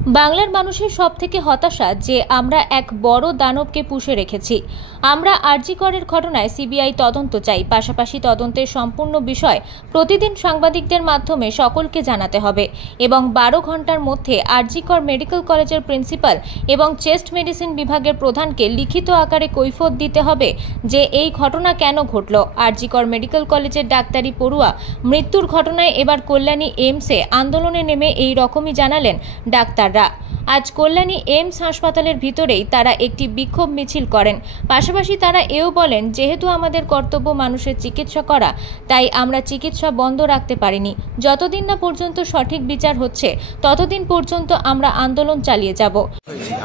বাংলার মানুষের সবথেকে হতাশা যে আমরা এক বড় দানবকে পুষে রেখেছি। আমরা আরজি করের ঘটনায় সিবিআই তদন্ত চাই, পাশাপাশি তদন্তের সম্পূর্ণ বিষয় প্রতিদিন সাংবাদিকদের মাধ্যমে সকলকে জানাতে হবে এবং 12 ঘন্টার মধ্যে আরজি কর মেডিকেল কলেজের প্রিন্সিপাল এবং চেস্ট মেডিসিন বিভাগের প্রধানকে লিখিত আকারে কৈফিয়ত দিতে হবে যে এই ঘটনা কেন ঘটল। আরজি কর মেডিকেল কলেজের ডাক্তারি পড়ুয়া মৃত্যুর ঘটনায় এবার কল্যাণী এইমসে আন্দোলনে নেমে এই রকমই জানালেন ডাক্তার। আজ কল্যাণী এইমস হাসপাতালের ভিতরেই তারা একটি বিক্ষোভ মিছিল করেন। পাশাপাশি তারা এও বলেন, যেহেতু আমাদের কর্তব্য মানুষের চিকিৎসা করা, তাই আমরা চিকিৎসা বন্ধ রাখতে পারিনি। যতদিন না পর্যন্ত সঠিক বিচার হচ্ছে ততদিন পর্যন্ত আমরা আন্দোলন চালিয়ে যাব।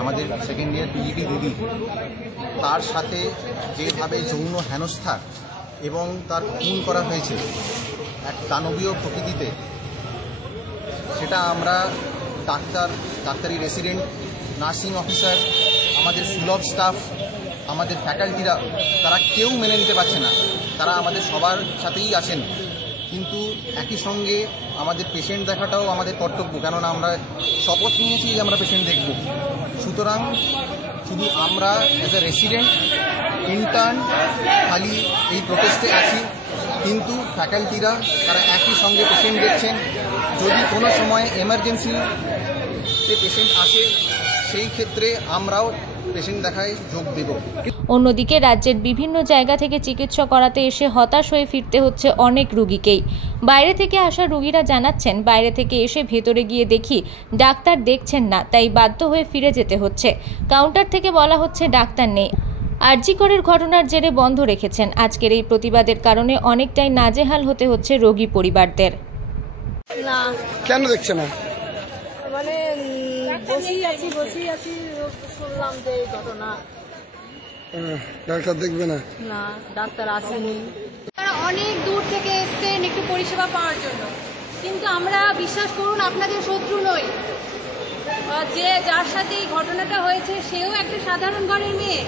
আমাদের সেকেন্ড ইয়ার পিজিটি দিদি, তার সাথে যেভাবে যৌন হেনস্থা এবং তার খুন করা হয়েছে এক দানবীয় প্রকৃতিতে, সেটা আমরা ডাক্তারি রেসিডেন্ট, নার্সিং অফিসার, আমাদের সুলভ স্টাফ, আমাদের ফ্যাকাল্টিরা, তারা কেউ মেনে নিতে পারছে না। তারা আমাদের সবার সাথেই আসেন, কিন্তু একই সঙ্গে আমাদের পেশেন্ট দেখাটাও আমাদের কর্তব্য, কেননা আমরা শপথ নিয়েছি যে আমরা পেশেন্ট দেখব। সুতরাং শুধু আমরা অ্যাজ এ রেসিডেন্ট, ইন্টার্ন খালি এই প্রোটেস্টে আছি, কিন্তু ফ্যাকাল্টিরা তারা একই সঙ্গে পেশেন্ট দেখছেন। যদি কোনো সময় এমার্জেন্সিতে পেশেন্ট আসে, সেই ক্ষেত্রে আমরাও পেশেন্ট দেখায় যোগ দেব। অন্যদিকে রাজ্যের বিভিন্ন জায়গা থেকে চিকিৎসা করাতে এসে হতাশ হয়ে ফিরতে হচ্ছে অনেক রোগীকেই। বাইরে থেকে আসা রোগীরা জানাচ্ছেন, বাইরে থেকে এসে ভেতরে গিয়ে দেখি ডাক্তার দেখছেন না, তাই বাধ্য হয়ে ফিরে যেতে হচ্ছে। কাউন্টার থেকে বলা হচ্ছে ডাক্তার নেই। আরজি করের ঘটনার জেরে বন্ধ রেখেছেন। আজকের এই প্রতিবাদের কারণে অনেকটাই নাজেহাল হতে হচ্ছে রোগী পরিবারদের। না, কেন দেখছে না? মানে বসেই আছি শুনলাম যে এই ঘটনা। ডাক্তার দেখবে না? না, ডাক্তার আসেনি। অনেক দূর থেকে এসছেন একটু পরিষেবা পাওয়ার জন্য, কিন্তু আমরা বিশ্বাস করুন আপনাদের শত্রু নই। যে যার সাথে এই ঘটনাটা হয়েছে সেও একটা সাধারণ ঘরের মেয়ে।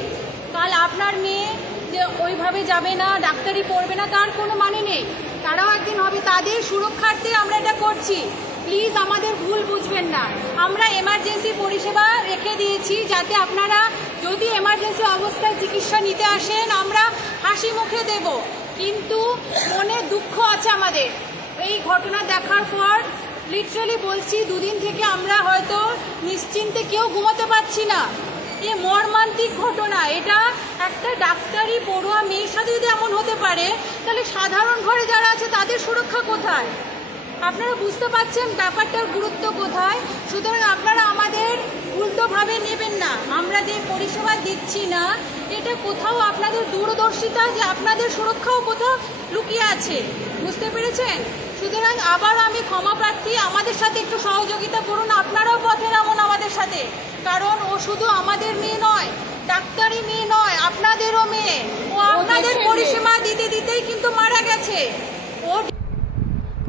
কাল আপনার মেয়ে যে ওইভাবে যাবে না, ডাক্তারি পড়বে না, তার কোনো মানে নেই। তারাও একদিন হবে। তাদের সুরক্ষার্থে আমরা এটা করছি। প্লিজ আমাদের ভুল বুঝবেন না। আমরা এমার্জেন্সি পরিষেবা রেখে দিয়েছি, যাতে আপনারা যদি এমার্জেন্সি অবস্থায় চিকিৎসা নিতে আসেন আমরা হাসি মুখে দেব, কিন্তু মনে দুঃখ আছে আমাদের। এই ঘটনা দেখার পর লিটারালি বলছি, দুদিন থেকে আমরা হয়তো নিশ্চিন্তে কেউ ঘুমাতে পারছি না। এ মর্মান্তিক ঘটনা। এটা একটা ডাক্তারি পড়ুয়া মেয়ের সাথে যদি এমন হতে পারে, তাহলে সাধারণ ঘরে যারা আছে তাদের সুরক্ষা কোথায়? আপনারা বুঝতে পারছেন ব্যাপারটার গুরুত্ব কোথায়। সুতরাং আপনারা আমাদের উল্টোভাবে নেবেন না। আমরা যে পরিষেবা দিচ্ছি না, এটা কোথাও আপনাদের দূরদর্শিতা যে আপনাদের সুরক্ষাও কোথাও লুকিয়ে আছে। বুঝতে পেরেছেন? সুতরাং আবার আমি ক্ষমা প্রার্থী, আমাদের সাথে একটু সহযোগিতা করুন। আপনারাও পথে নামুন আমাদের সাথে, কারণ ও শুধু আমাদের মেয়ে নয়, ডাক্তারি মেয়ে নয়, আপনাদেরও মেয়ে। ও আপনাদের পরিষেবা দিতে দিতেই কিন্তু মারা গেছে।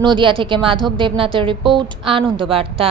নদিয়া থেকে মাধব দেবনাথের রিপোর্ট, আনন্দ বার্তা।